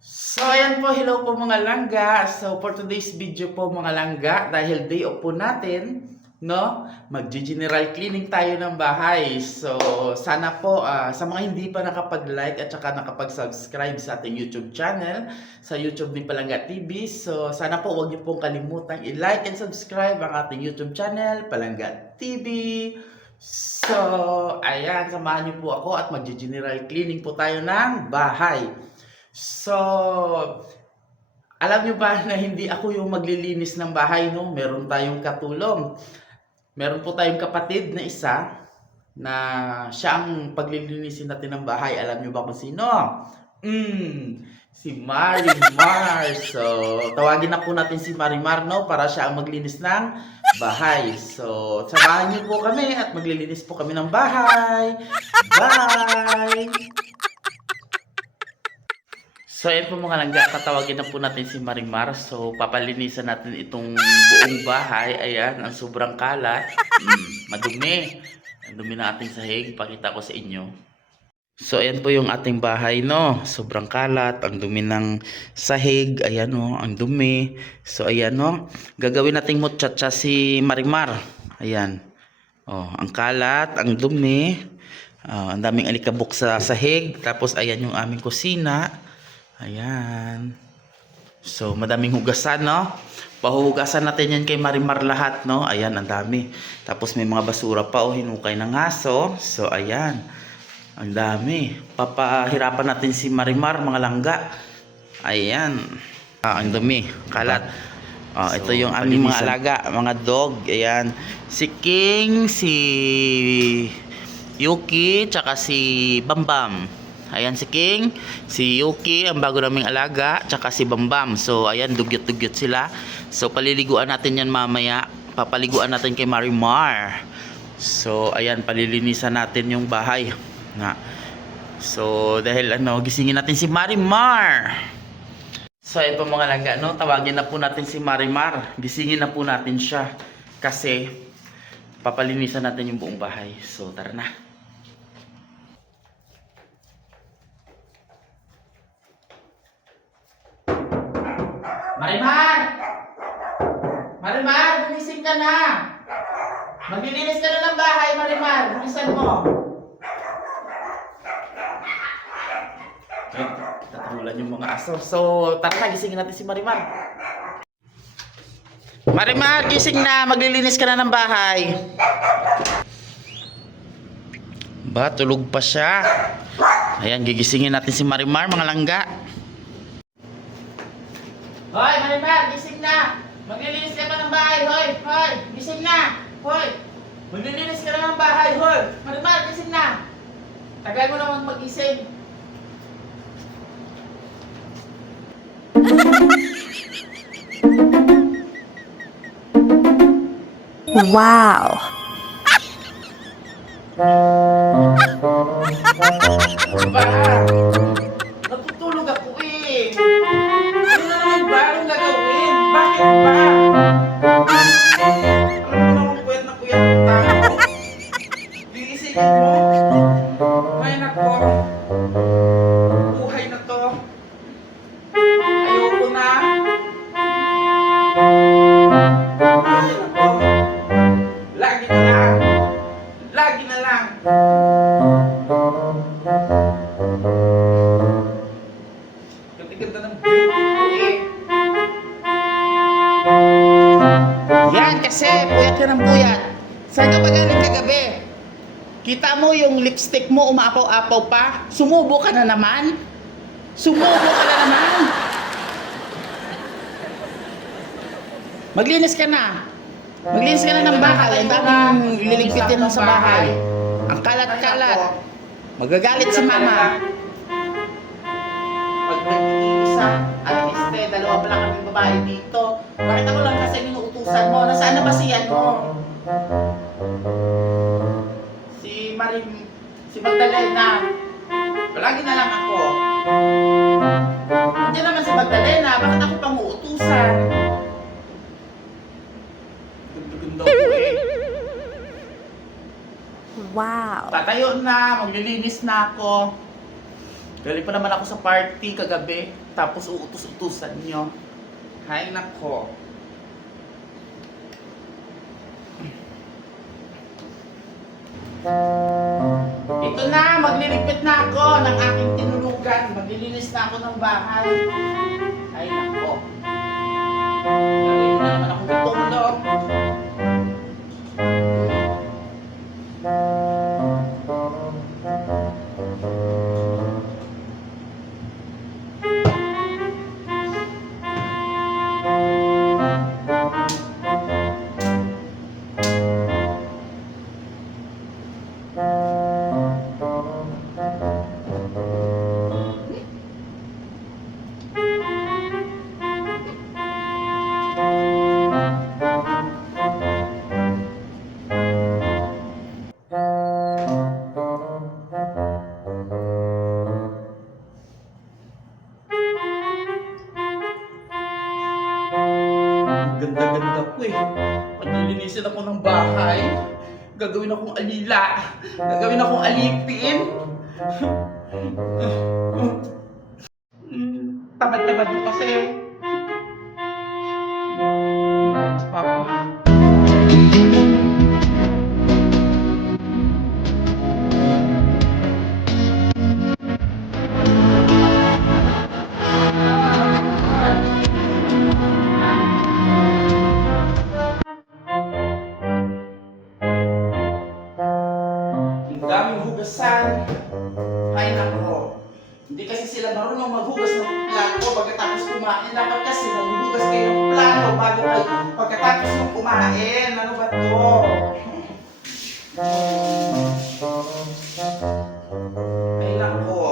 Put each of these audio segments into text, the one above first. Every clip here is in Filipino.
So, ayan po, hello po mga langga. So, for today's video po mga langga, dahil day off po natin, no, mag-general cleaning tayo ng bahay. So, sana po, sa mga hindi pa nakapag-like at saka nakapag-subscribe sa ating YouTube channel, sa YouTube ni Palangga TV. So, sana po huwag niyo pong kalimutang i-like and subscribe ang ating YouTube channel, Palangga TV. So, ayan, samahan niyo po ako at mag-general cleaning po tayo ng bahay. So, alam nyo ba na hindi ako yung maglilinis ng bahay, no? Meron tayong katulong. Meron po tayong kapatid na isa na siya ang paglilinisin natin ng bahay. Alam nyo ba kung sino? Si Marimar. So, tawagin na po natin si Marimar, no? Para siya ang maglinis ng bahay. So, samahan niyo po kami at maglilinis po kami ng bahay. Bye! So, ayan po mga langga, tatawagin na po natin si Marimar. So, papalinisan natin itong buong bahay. Ayan, ang sobrang kalat. Madumi. Ang dumi ng ating sahig. Pakita ko sa inyo. So, ayan po yung ating bahay, no? Sobrang kalat. Ang dumi ng sahig. Ayan, no? Ang dumi. So, ayan, no? Gagawin nating muchacha si Marimar. Ayan. Oh, ang kalat, ang dumi. Ang daming alikabok sa sahig. Tapos, ayan yung aming kusina. Ayan. So, madaming hugasan, no? Pahuhugasan natin yan kay Marimar lahat, no? Ayan, ang dami. Tapos may mga basura pa, hinukay ng aso. So, ayan. Ang dami. Papahirapan natin si Marimar, mga langga. Ayan. Ang dumi. Kalat. Ito yung aming mga alaga, mga dog. Ayan. Si King, si Yuki, tsaka si Bambam. Ayan si King, si Yuki, ang bago naming alaga, tsaka si Bambam. So, ayan, dugyot-dugyot sila. So, paliliguan natin yan mamaya. Papaliguan natin kay Marimar. So, ayan, palilinisan natin yung bahay. So, dahil gisingin natin si Marimar. So, ayan po mga langga, no? Tawagin na po natin si Marimar. Gisingin na po natin siya. Kasi, papalinisan natin yung buong bahay. So, tara na. Marimar! Marimar, gumising ka na! Maglilinis ka na ng bahay, Marimar. Bilisan mo. Tatahulan yung mga aso. So, tara na, gisingin natin si Marimar. Marimar, gising na. Maglilinis ka na ng bahay. Ba, tulog pa siya. Ayan, gigisingin natin si Marimar, mga langga. Hoy, Marimar, gising na! Maglilinis ka pa ng bahay, hoy! Hoy, gising na! Hoy! Maglilinis ka na ng bahay, hoy! Marimar, gising na! Tagal mo naman mag-gising. Wow! Ba? Natutulog ako eh! Ano na naman ba ang gagawin? Bakit ba? Alam mo naman puyat na puyat ang tao. Gigisingin mo. Ay nako. Buhay na to. Ayoko na. Ay nako. Lagi na lang. Lagi na lang. Ganda ng beauty ko eh. Yan kasi puyat ka ng puyat. Saan ka ba galing kagabi? Kita mo yung lipstick mo umaapaw-apaw pa? Sumubo ka na naman? Sumubo ka na naman? Maglinis ka na. Maglinis ka na ng bahay. Ang daming liligpitin mo sa bahay. Ang kalat-kalat. Magagalit si mama. Pag nag-iisa, dalawa pa lang kaming babae dito. Bakit ako lang kasi inuutusan mo? Nasaan na ba si si Magdalena? Palagi na lang ako. Nandiyan naman si Magdalena, bakit ako pang uutusan? Ganda ko eh. Wow! Tatayo na, maglilinis na ako. Galing pa naman ako sa party kagabi, tapos uutos-utusan nyo. Hay nako. Ito na, magliligpit na ako ng aking tinulugan. Maglilinis na ako ng bahay. Hay nako. Gawin na naman ako tutulong. Ganda-ganda ko eh. Paglilinisin ako ng bahay. Gagawin akong alila. Gagawin akong alipin. Tamad-tamad mo kasi. Papa. Ang daming hugasan. Ay nako. Hindi kasi sila marunong maghugas ng plato pagkatapos kumain. Dapat kasi maghugas kayo ng plato bago kayo pagkatapos ng kumain. Ano ba to? Ay nako.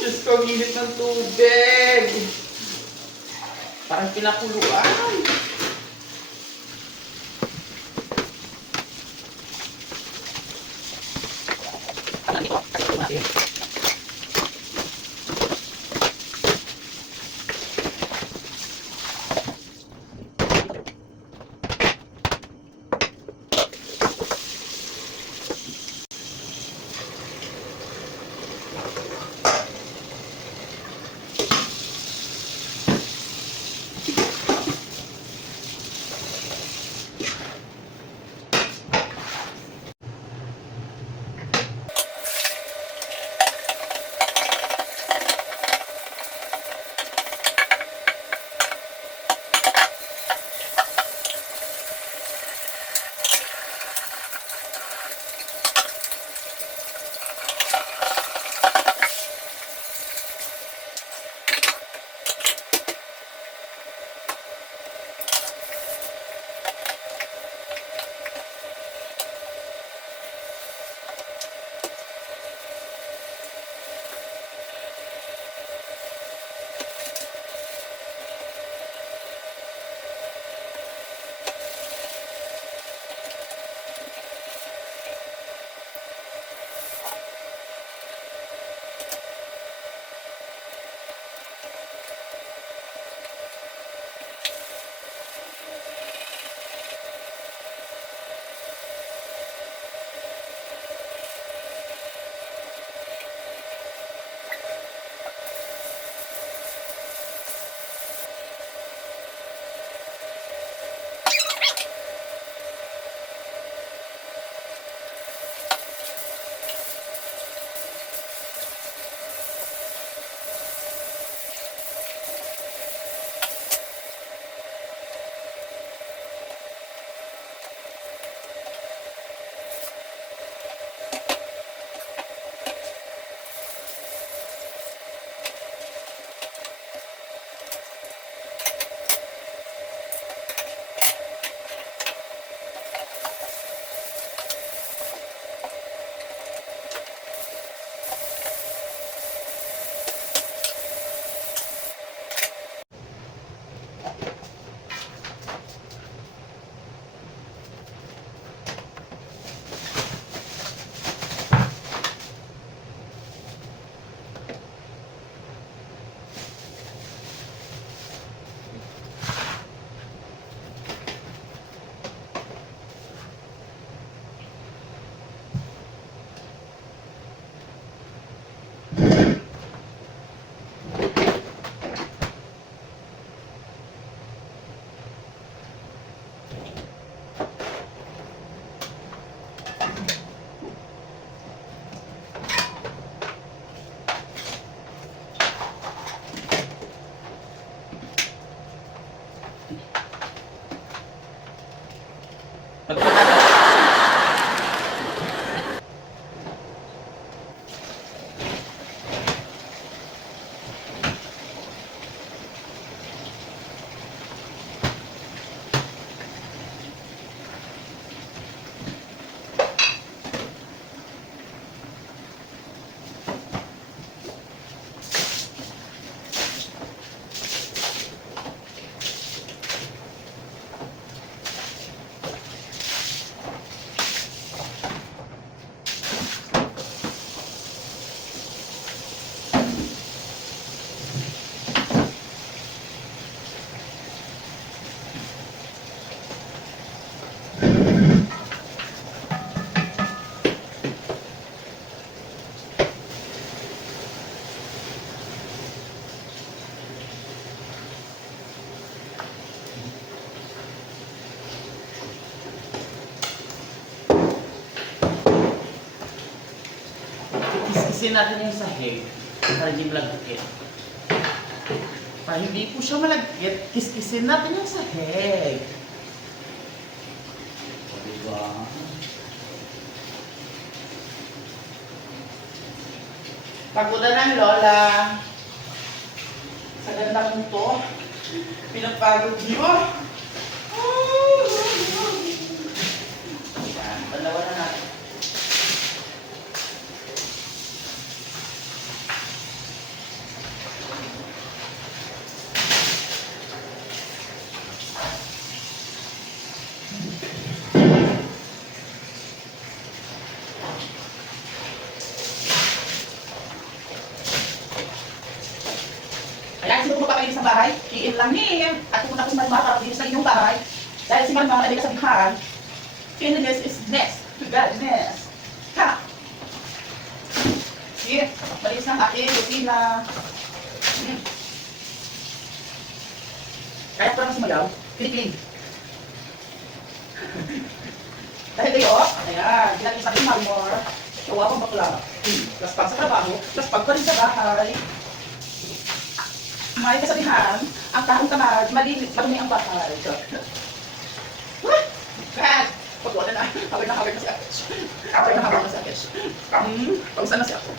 Diyos ko, ang init ng tubig. Parang pinakuluan. Kiskisin natin yung sahig para hindi malagkit. Para hindi po siya malagkit, kiskisin natin yung sahig. O, diba? Pagoda ng lola. Sa ganda kong to, pinapagod niyo. Yan, dalawa na natin. Ayan, sino magpapalinis sa bahay? Kiin lang niya. At pupunta ko sa Marma para linis lang yung bahay. Dahil si Marma nalagay sa bihan. Cleanliness is next to godliness. Ha! Sige, malinis ng aking kusina. Kaya ko lang sumayaw, kinikling. Dahil kayo, ayan, ginagin sa aking marmor. Gawa kong bakla. Tapos pag sa trabaho, tapos pag pa rin sa bahay. May kasabihan, ang taong tamad, malinis, marumi ang bahay. Kat! Pagwala na, hawag na si Akesh. Hawag na si Akesh. Pausan na si ako.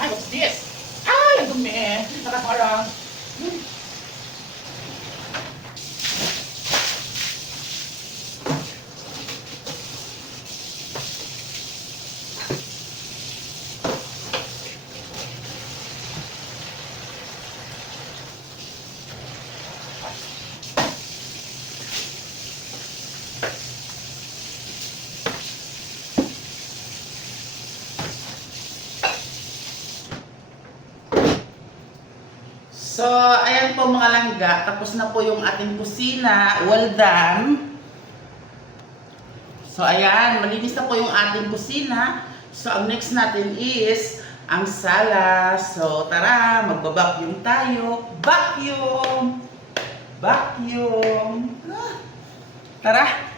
Ay, what's this? Ay, ang dumi. Nakakarang. So, ayan po mga langga, tapos na po yung ating kusina. Well done. So, ayan, malinis na po yung ating kusina. So, ang next natin is ang sala. So, tara, magbabacuum tayo. Vacuum! Vacuum! Tara!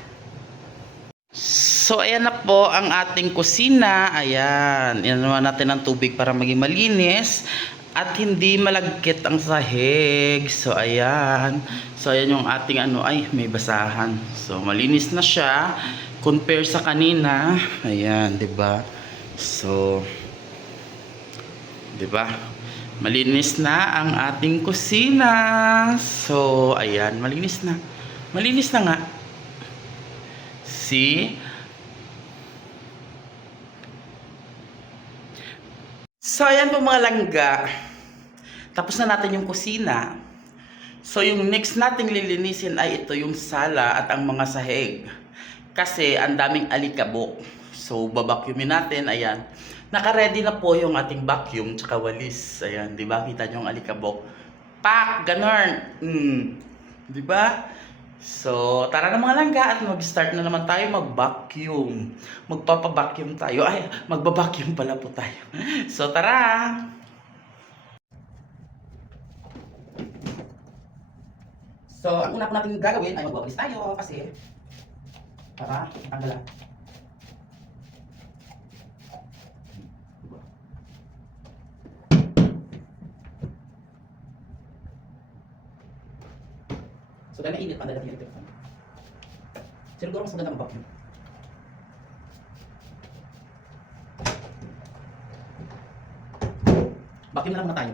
So, ayan na po ang ating kusina. Ayan, inanuhan natin ng tubig para maging malinis. At hindi malagkit ang sahig. So, ayan. So, ayan yung ating ay, may basahan. So, malinis na siya. Compare sa kanina. Ayan, di ba? So, di ba? Malinis na ang ating kusina. So, ayan, malinis na. Malinis na nga. See? So, ayan po mga langga. Tapos na natin yung kusina. So, yung next nating lilinisin ay ito yung sala at ang mga sahig. Kasi, ang daming alikabok. So, babacuumin natin. Ayan. Naka-ready na po yung ating vacuum tsaka walis. Ayan, di ba? Kita nyo yung alikabok. Pak! Ganon! Di ba? So, tara na mga langga at mag-start na naman tayo mag-vacuum. Magpapa-vacuum tayo. Ay, magba-vacuum pala po tayo. So, tara! So, ang una po natin gagawin ay magwawalis tayo kasi para tanggalan. So dahil mainit pa dahil yung telephone. Siguro mas maganda mag-vacuum. Vacuum na lang muna tayo.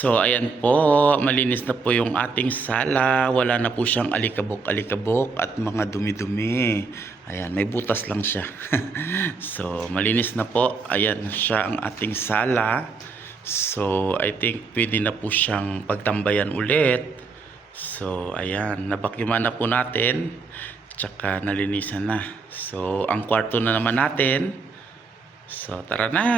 So, ayan po, malinis na po yung ating sala. Wala na po siyang alikabok-alikabok at mga dumi-dumi. Ayan, may butas lang siya. So, malinis na po. Ayan siya ang ating sala. So, I think pwede na po siyang pagtambayan ulit. So, ayan, nabakyuman na po natin. Tsaka nalinisan na. So, ang kwarto na naman natin. So, tara na!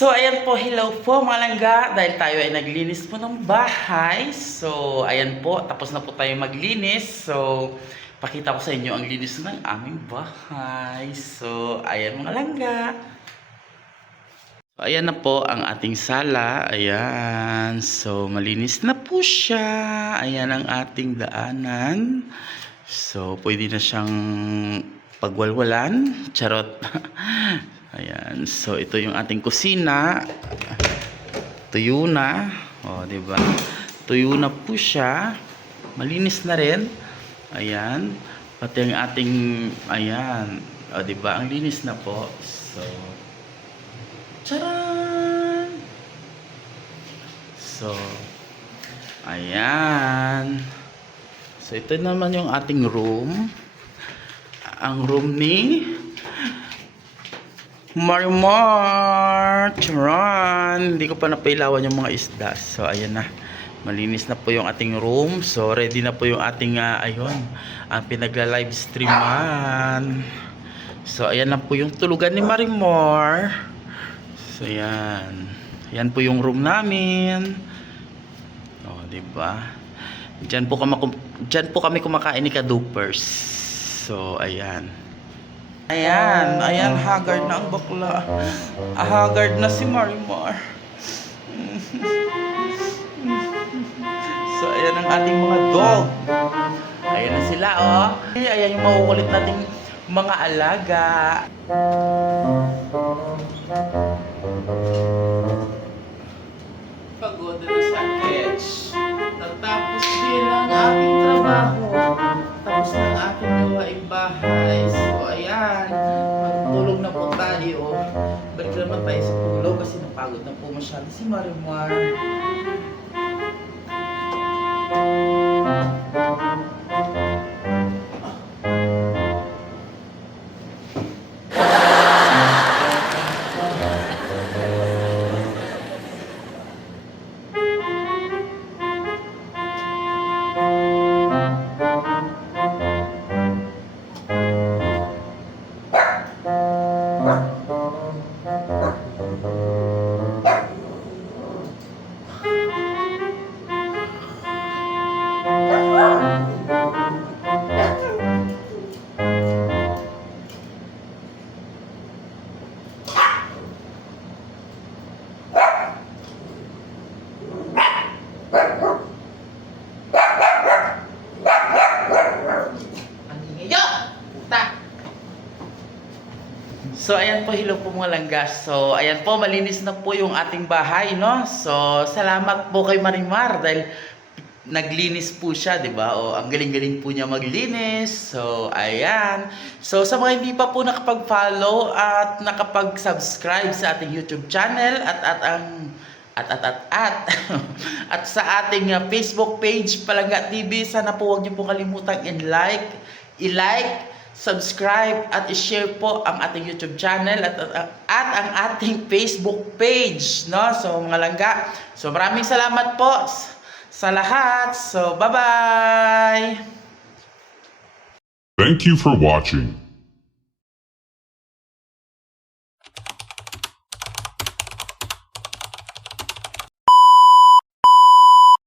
So, ayan po, hello po mga langga. Dahil tayo ay naglinis po ng bahay. So, ayan po, tapos na po tayo maglinis. So, pakita ko sa inyo ang linis ng aming bahay. So, ayan mga langga. So, ayan na po ang ating sala. Ayan. So, malinis na po siya. Ayan ang ating daanan. So, pwede na siyang pagwalwalan. Charot. Ayan. So, ito yung ating kusina. Tuyo na. O, diba? Tuyo na po siya. Malinis na rin. Ayan. Pati ang ating, ayan. O, diba? Ang linis na po. So, charan! So, ayan. So, ito naman yung ating room. Ang room ni Marimar. Charan! Hindi ko pa napailawan yung mga isda. So, ayan na. Malinis na po yung ating room. So, ready na po yung ating, ayun, ang pinagla-live streaman. So, ayan na po yung tulugan ni Marimar. So, ayan. Yan po yung room namin. O, diba? Diyan po kami kumakain ni Kadupers. So, ayan. Ayan, haggard na ang bakla. Haggard na si Marimar. So, ayan ang ating mga dog. Ayan na sila, oh. Ayan yung makukulit nating mga alaga. Pagod na sa catch. Natapos din ang aking trabaho. Tapos ng aking gawaing bahay. So, ayan. Magtulog na po tayo. Balik naman tayo sa tulog kasi napagod na po masyado si Marimar. So, ayan po, hello po mga langga. So, ayan po, malinis na po yung ating bahay, no? So, salamat po kay Marimar dahil naglinis po siya, di ba? O, ang galing-galing po niya maglinis. So, ayan. So, sa mga hindi pa po nakapag-follow at nakapag-subscribe sa ating YouTube channel at sa ating Facebook page, Palangga TV, sana po huwag niyo po kalimutang i-like, subscribe at i-share po ang ating YouTube channel at ang ating Facebook page, no? So mga langga, so maraming salamat po sa lahat. So bye-bye. Thank you for watching.